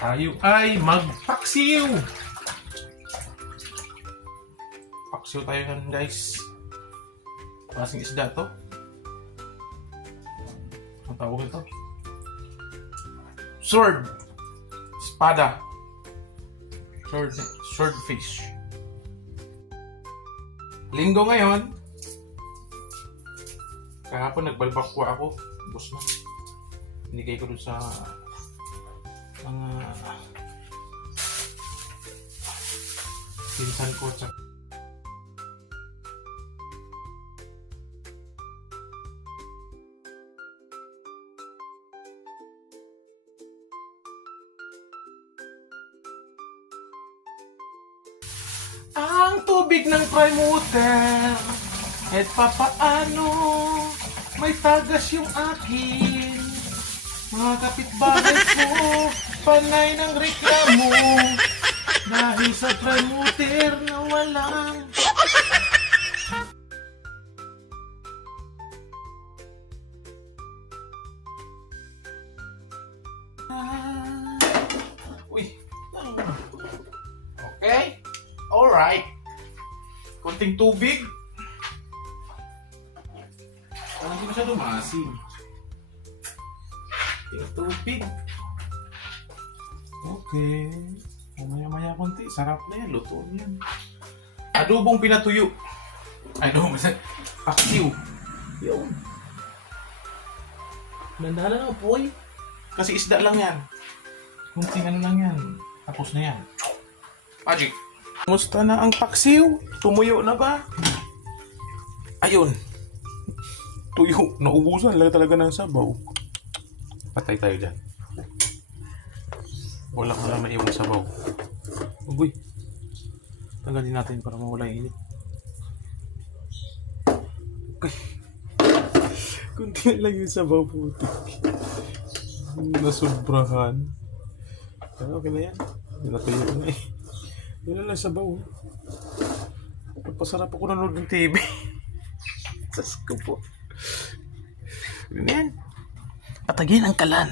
Tayo ay magpaksiw. Paksiw tayo yan, guys. Klaseng isda to. Ang tawag ito? Sword. Espada. Swordfish. Linggo ngayon. Kahapon nagbalbakwa ako. Bus na. Binigay ko dun sa mga pinsan ko. Ang tubig ng Primuter, kahit papaano may tagas yung akin. Mga kapitbahay ko, panay ng reklamo dahil sa Primuter na walang uy. Okay? Alright. Konting tubig. Parang hindi masyado maasim. Konting tubig. Okay. Maya-maya konti. Sarap na yan. Luto na yan. Adobong pinatuyo. Ay, no. Paksiw. Yun. Nandahala lang po eh. Kasi isda lang yan. Konting ano lang yan. Tapos na yan. Magic. Musta na ang paksiw? Tumuyo na ba? Ayun. Tuyo. Naubusan lang talaga ng sabaw. Patay tayo dyan. Wala ko lang naiwang sabaw. Uy. Tanggalin natin para mawala yung init. Okay. Kunti lang yung sabaw putik. Nasubrahan. Pero okay na yan. Natuyo na eh. Yun lang sabaw. Napasarap ako nanood ng TV. Sas ko po. Yan. Patagin ang kalan.